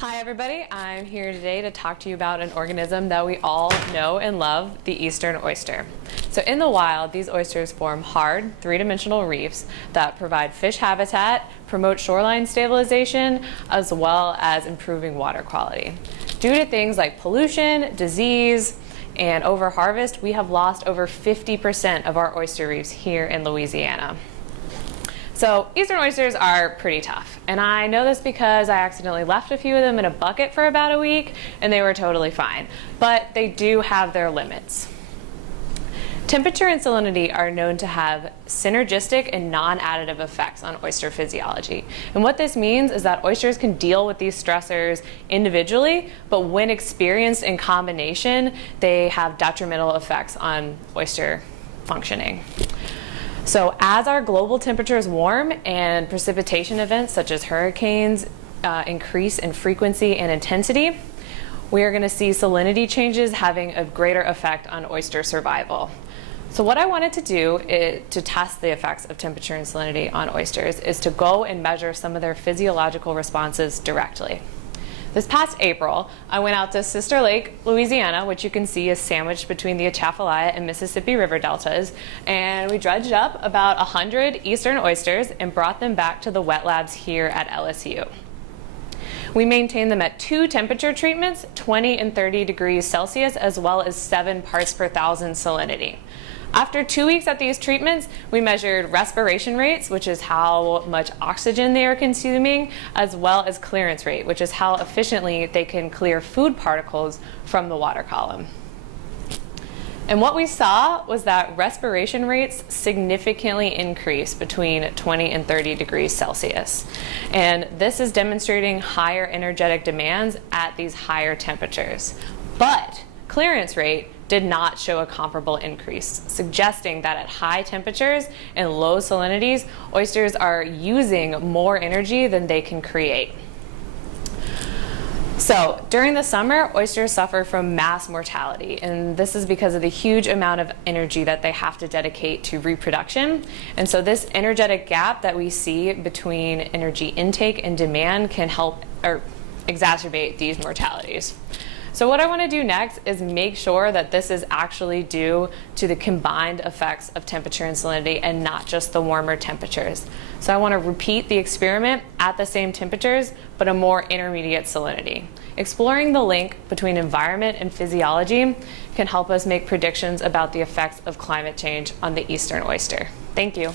Hi everybody, I'm here today to talk to you about an organism that we all know and love, the eastern oyster. So in the wild, these oysters form hard, three-dimensional reefs that provide fish habitat, promote shoreline stabilization, as well as improving water quality. Due to things like pollution, disease, and overharvest, we have lost over 50% of our oyster reefs here in Louisiana. So eastern oysters are pretty tough, and I know this because I accidentally left a few of them in a bucket for about a week and they were totally fine, but they do have their limits. Temperature and salinity are known to have synergistic and non-additive effects on oyster physiology. And what this means is that oysters can deal with these stressors individually, but when experienced in combination, they have detrimental effects on oyster functioning. So as our global temperatures warm and precipitation events such as hurricanes increase in frequency and intensity, we are going to see salinity changes having a greater effect on oyster survival. So what I wanted to do to test the effects of temperature and salinity on oysters is to go and measure some of their physiological responses directly. This past April, I went out to Sister Lake, Louisiana, which you can see is sandwiched between the Atchafalaya and Mississippi River deltas, and we dredged up about 100 eastern oysters and brought them back to the wet labs here at LSU. We maintained them at 2 temperature treatments, 20 and 30 degrees Celsius, as well as 7 parts per thousand salinity. After 2 weeks at these treatments, we measured respiration rates, which is how much oxygen they are consuming, as well as clearance rate, which is how efficiently they can clear food particles from the water column. And what we saw was that respiration rates significantly increased between 20 and 30 degrees Celsius. And this is demonstrating higher energetic demands at these higher temperatures. But clearance rate did not show a comparable increase, suggesting that at high temperatures and low salinities, oysters are using more energy than they can create. So during the summer, oysters suffer from mass mortality, and this is because of the huge amount of energy that they have to dedicate to reproduction. And so this energetic gap that we see between energy intake and demand can help or exacerbate these mortalities. So what I want to do next is make sure that this is actually due to the combined effects of temperature and salinity and not just the warmer temperatures. So I want to repeat the experiment at the same temperatures, but a more intermediate salinity. Exploring the link between environment and physiology can help us make predictions about the effects of climate change on the eastern oyster. Thank you.